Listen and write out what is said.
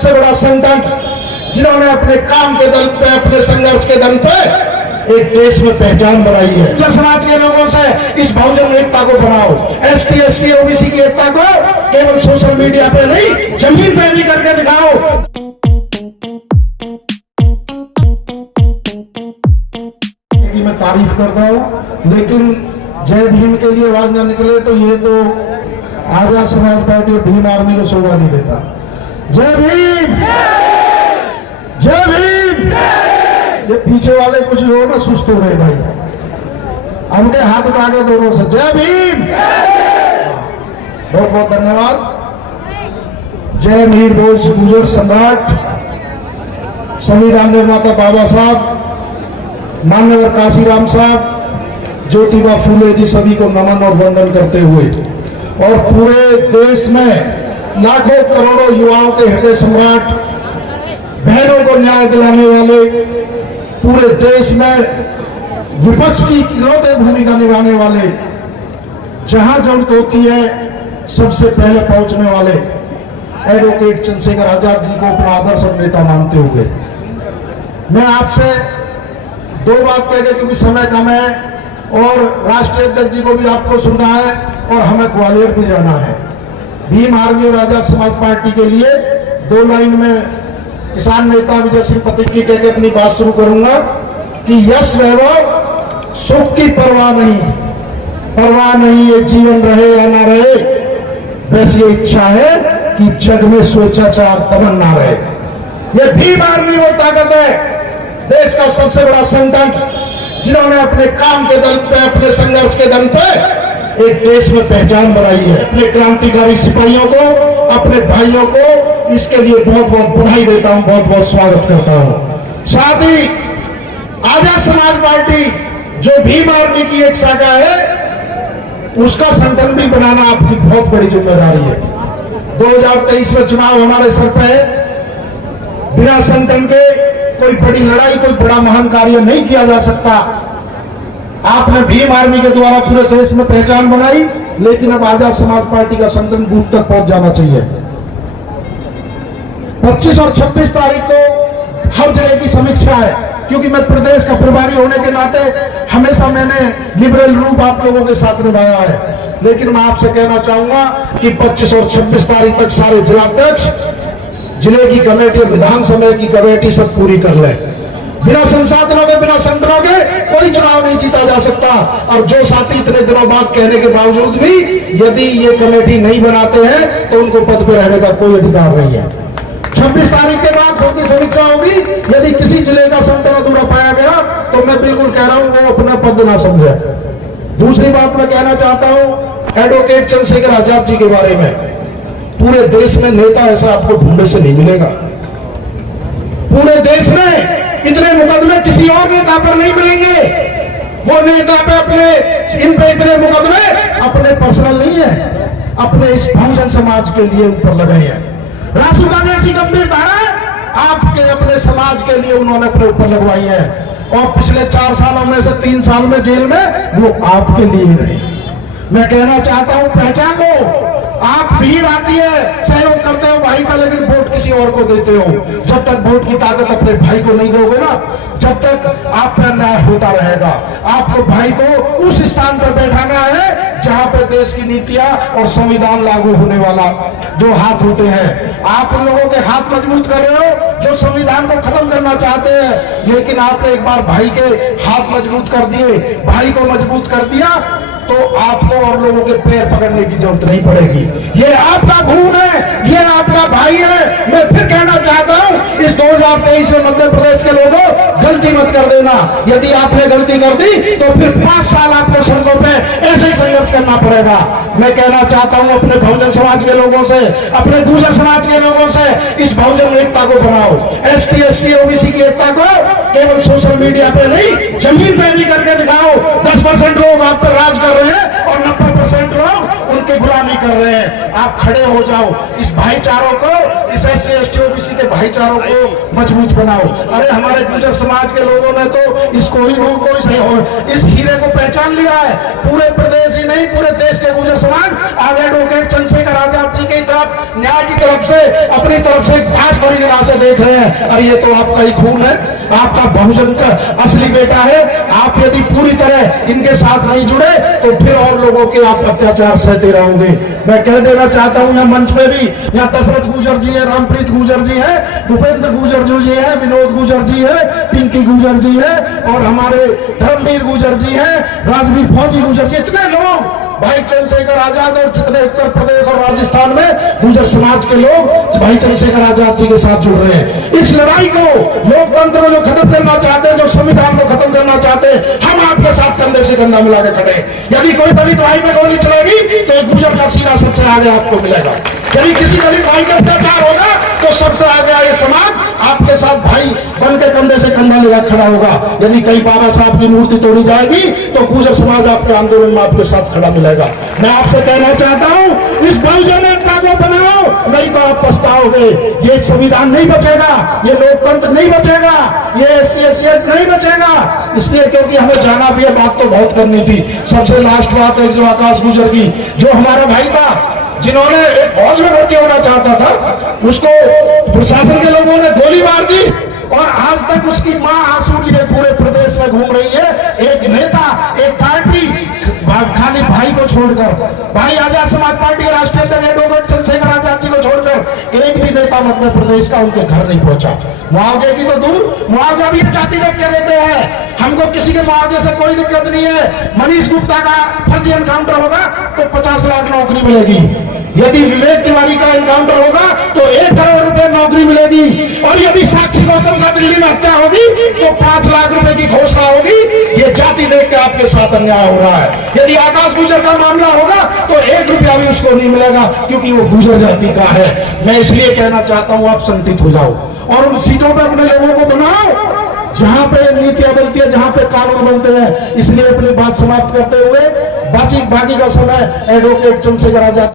सबसे बड़ा संगठन, जिन्होंने अपने काम के दल पे, अपने संघर्ष के दल पे एक देश में पहचान बनाई है। समाज के लोगों से इस बहुजन एकता को बनाओ, एसटी एससी ओबीसी की एकता को केवल सोशल मीडिया पे नहीं, जमीन पे भी करके दिखाओ। मैं तारीफ करता हूं, लेकिन जय भीम के लिए आवाज न निकले तो ये तो आजाद समाज पार्टी और भीम आर्मी को शोभा नहीं देता। जय भीम, जय भीम। ये पीछे वाले कुछ हो ना सुस्त हो रहे भाई, हमने हाथ उठा के दोनों से जय भीम। बहुत बहुत धन्यवाद। जय वीर बुजुर्ग सम्राट संविधान निर्माता बाबा साहब, मान्यवर काशीराम साहब, ज्योतिबा फूले जी, सभी को नमन और वंदन करते हुए, और पूरे देश में लाखों करोड़ों युवाओं के हृदय सम्राट, बहनों को न्याय दिलाने वाले, पूरे देश में विपक्ष की इकलौते भूमिका निभाने वाले, जहां जरूरत होती है सबसे पहले पहुंचने वाले एडवोकेट चंद्रशेखर आजाद जी को अपना आदर्श और नेता मानते हुए मैं आपसे दो बात कह के, क्योंकि समय कम है और राष्ट्रीय अध्यक्ष जी को भी आपको सुनना है और हमें ग्वालियर भी जाना है। भीम आर्मी और आजाद समाज पार्टी के लिए दो लाइन में किसान नेता विजय सिंह पतिक की कह के अपनी बात शुरू करूंगा कि यश वैभव सुख की परवाह नहीं, ये जीवन रहे या ना रहे, वैसी ये इच्छा है कि जग में स्वेच्छाचार दमन ना रहे। ये भीम आर्मी वो ताकत है, देश का सबसे बड़ा संगठन, जिन्होंने अपने काम के दल पे, अपने संघर्ष के दल पे एक देश में पहचान बनाई है। अपने क्रांतिकारी सिपाहियों को, अपने भाइयों को इसके लिए बहुत बहुत बधाई देता हूं, बहुत बहुत स्वागत करता हूं। साथ ही आजाद समाज पार्टी जो भीम आर्मी की एक शाखा है, उसका संगठन भी बनाना आपकी बहुत बड़ी जिम्मेदारी है। 2023 में चुनाव हमारे सर पे है, बिना संगठन के कोई बड़ी लड़ाई, कोई बड़ा महान कार्य नहीं किया जा सकता। आपने भीम आर्मी के द्वारा पूरे देश में पहचान बनाई, लेकिन अब आजाद समाज पार्टी का संगठन बूथ तक पहुंच जाना चाहिए। 25 और 26 तारीख को हर जिले की समीक्षा है, क्योंकि मैं प्रदेश का प्रभारी होने के नाते हमेशा मैंने लिबरल रूप आप लोगों के साथ निभाया है, लेकिन मैं आपसे कहना चाहूंगा कि 25 और 26 तारीख तक सारे जिलाध्यक्ष, जिले की कमेटी, विधानसभा की कमेटी सब पूरी कर ले। बिना संसाधनों के, बिना संगठनों के कोई चुनाव नहीं जीता जा सकता। और जो साथी इतने दिनों बाद कहने के बावजूद भी यदि ये कमेटी नहीं बनाते हैं तो उनको पद पर रहने का कोई अधिकार नहीं है। 26 तारीख के बाद सबकी समीक्षा होगी। यदि किसी जिले का संगठन अधूरा पाया गया तो मैं बिल्कुल कह रहा हूं वो अपना पद ना समझे। दूसरी बात मैं कहना चाहता हूं एडवोकेट चंद्रशेखर आजाद जी के बारे में, पूरे देश में नेता ऐसा आपको ढूंढने से नहीं मिलेगा। पूरे देश में इतने मुकदमे किसी और नेता पर नहीं मिलेंगे। वो नेता पे इन पे इतने मुकदमे अपने पर्सनल नहीं है, अपने इस बहुजन समाज के लिए ऊपर लगाए हैं। रासुका जैसी गंभीर धारा आपके अपने समाज के लिए उन्होंने अपने ऊपर लगवाई है, और पिछले 4 सालों में से 3 साल में जेल में वो आपके लिए रहे। मैं कहना चाहता हूं पहचान लो, आप भीड़ आती है, सहयोग करते हो भाई का, लेकिन वोट किसी और को देते हो। जब तक वोट की ताकत अपने भाई को नहीं दोगे ना, जब तक आप पर अन्याय होता रहेगा। आपको भाई को उस स्थान पर बैठाना है जहां पे देश की नीतियां और संविधान लागू होने वाला जो हाथ होते हैं। आप उन लोगों के हाथ मजबूत कर रहे हो जो संविधान को खत्म करना चाहते हैं, लेकिन आपने एक बार भाई के हाथ मजबूत कर दिए, भाई को मजबूत कर दिया, तो आपको और लोगों के पैर पकड़ने की जरूरत नहीं पड़ेगी। ये आपका खून है, ये आपका भाई है। मैं फिर कहना चाहता हूं इस 2023 में मध्य प्रदेश के लोगों गलती मत कर देना। यदि आपने गलती कर दी तो फिर 5 साल आपको सड़कों पे ऐसे ही संघर्ष करना पड़ेगा। मैं कहना चाहता हूं अपने बहुजन समाज के लोगों से, अपने दूसरे समाज के लोगों से, इस बहुजन एकता को बनाओ। एसटी एससी ओबीसी की एकता को केवल सोशल मीडिया पे नहीं, जमीन पे भी करके दिखाओ। 10% लोग आप पर राज कर रहे हैं और 90% लोग उनकी गुलामी कर रहे हैं। आप खड़े हो जाओ, इस भाईचारों को, इस एससी एसटी ओबीसी आदिवासी के भाईचारों को मजबूत बनाओ। अरे हमारे गुर्जर समाज के लोगों ने तो इसको ही इस हीरे को पहचान लिया है। पूरे प्रदेश ही नहीं, पूरे देश के गुर्जर समाज आज एडवोकेट चंद्रशेखर आजाद जी की तरफ, न्याय की तरफ से, अपनी तरफ से खास भरी निगाह से देख रहे हैं। अरे ये तो आपका ही खून है, आपका बहुजन का असली बेटा है। आप यदि पूरी तरह इनके साथ नहीं जुड़े तो फिर और लोगों के आप अत्याचार सहते रहोगे। मैं कह देना चाहता हूं, यहाँ मंच पे भी यहाँ दशरथ गुर्जर जी है, रामप्रीत गुर्जर जी है, भूपेंद्र गुर्जर जी है, विनोद गुर्जर जी है, पिंकी गुर्जर जी है और हमारे धर्मवीर गुर्जर जी है, राजवीर फौजी गुर्जर जी, इतने लोग भाई चंद्रशेखर आजाद और जितने उत्तर प्रदेश और राजस्थान में गुर्जर समाज के लोग भाई चंद्रशेखर आजाद जी के साथ जुड़ रहे हैं। इस लड़ाई को लोकतंत्र को जो खत्म करना चाहते हैं, जो संविधान को खत्म करना चाहते हैं, हम आपके साथ कंधे से कंधा मिला के खड़े। यदि कोई दलित भाई में गोली चलेगी तो एक गुर्जर का सीना सबसे आगे आपको मिलेगा। यदि किसी दलित भाई का अत्याचार होगा तो सबसे आगे ये समाज आपके साथ भाई बन के कंधे से कंधा लगा खड़ा होगा। यदि कहीं बाबा साहब की मूर्ति तोड़ी जाएगी तो गुर्जर समाज आपके आंदोलन में आपके साथ खड़ा मिलेगा। मैं आपसे कहना चाहता हूं, इस बहुजन एकता को बनाओ, नहीं तो आप पछताओगे। ये संविधान नहीं बचेगा, ये लोकतंत्र नहीं बचेगा, ये SC SC नहीं बचेगा। इसलिए क्योंकि हमें जाना भी है, बात तो बहुत करनी थी। सबसे लास्ट बात है जो आकाश गुर्जर की, जो हमारा भाई था, जिन्होंने एक फौज में भर्ती होना चाहता था, उसको प्रशासन के लोगों ने गोली मार दी और आज तक उसकी मां आंसू लिए पूरे प्रदेश में घूम रही है। एक नेता, एक पार्टी खाली भाई को छोड़कर, भाई आजाद समाज पार्टी के राष्ट्रीय अध्यक्ष एडवोकेट चंद्रशेखर आजाद जी को छोड़कर एक भी नेता मध्य प्रदेश का उनके घर नहीं पहुंचा। मुआवजे की तो दूर, मुआवजा भी जाति देख के देते हैं। हमको किसी के मुआवजे से कोई दिक्कत नहीं है। मनीष गुप्ता का फर्जी एनकाउंटर होगा तो 50 लाख नौकरी मिलेगी। यदि विवेक तिवारी का एनकाउंटर होगा तो 1 करोड़ रुपए नौकरी मिलेगी। और यदि साक्षी गौतम का दिल्ली में हत्या होगी तो 5 लाख रुपए की घोषणा होगी। ये जाति देख के आपके साथ अन्याय हो रहा है। यदि आकाश गुर्जर का मामला होगा तो 1 रुपया भी उसको नहीं मिलेगा, क्योंकि वो गुर्जर जाति का है। मैं इसलिए कहना चाहता हूं, आप संतुलित हो जाओ और उन सीटों पर अपने लोगों को बनाओ जहां पे नीतियां बनती है, जहां पे कानून बनते हैं। इसलिए अपनी बात समाप्त करते हुए बाकी का समय एडवोकेट चंद्रशेखर आजाद